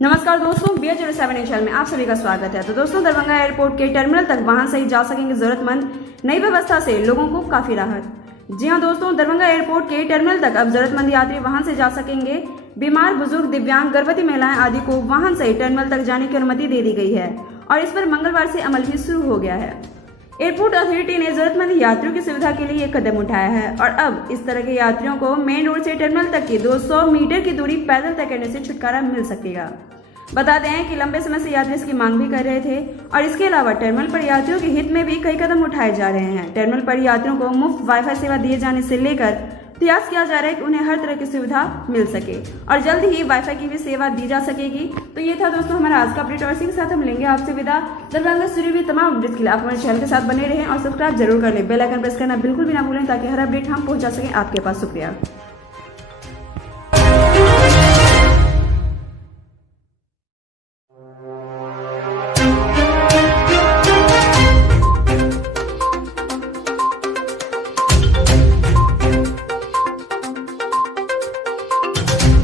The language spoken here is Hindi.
नमस्कार दोस्तों, BH07 चैनल में आप सभी का स्वागत है। तो दोस्तों, दरभंगा एयरपोर्ट के टर्मिनल तक वाहन सहित जा सकेंगे जरूरतमंद। नई व्यवस्था से लोगों को काफी राहत। जी हां दोस्तों, दरभंगा एयरपोर्ट के टर्मिनल तक अब जरूरतमंद यात्री वाहन से जा सकेंगे। बीमार, बुजुर्ग, दिव्यांग, गर्भवती महिलाएं आदि को वाहन सहित टर्मिनल तक जाने की अनुमति दे दी गई है और इस पर मंगलवार से अमल भी शुरू हो गया है। एयरपोर्ट अथॉरिटी ने जरूरतमंद यात्रियों की सुविधा के लिए ये कदम उठाया है और अब इस तरह के यात्रियों को मेन रोड से टर्मिनल तक की 200 मीटर की दूरी पैदल तय करने से छुटकारा मिल सकेगा। बता दें कि लंबे समय से यात्री इसकी मांग भी कर रहे थे और इसके अलावा टर्मिनल पर यात्रियों के हित में भी कई कदम उठाए जा रहे हैं। टर्मिनल पर यात्रियों को मुफ्त वाईफाई सेवा दिए जाने से लेकर प्रयास किया जा रहा है कि उन्हें हर तरह की सुविधा मिल सके और जल्द ही वाईफाई की भी सेवा दी जा सकेगी। तो ये था दोस्तों हमारा आज का अपडेट और इसी के साथ हम लेंगे आपसे विदा। दरभंगा से जुड़ी हुई तमाम अपडेट्स के लिए आप हमारे चैनल के साथ बने रहें और सब्सक्राइब जरूर कर लें। बेल आइकन प्रेस करना बिल्कुल भी ना भूलें ताकि हर अपडेट हम पहुंचा सकें आपके पास। शुक्रिया।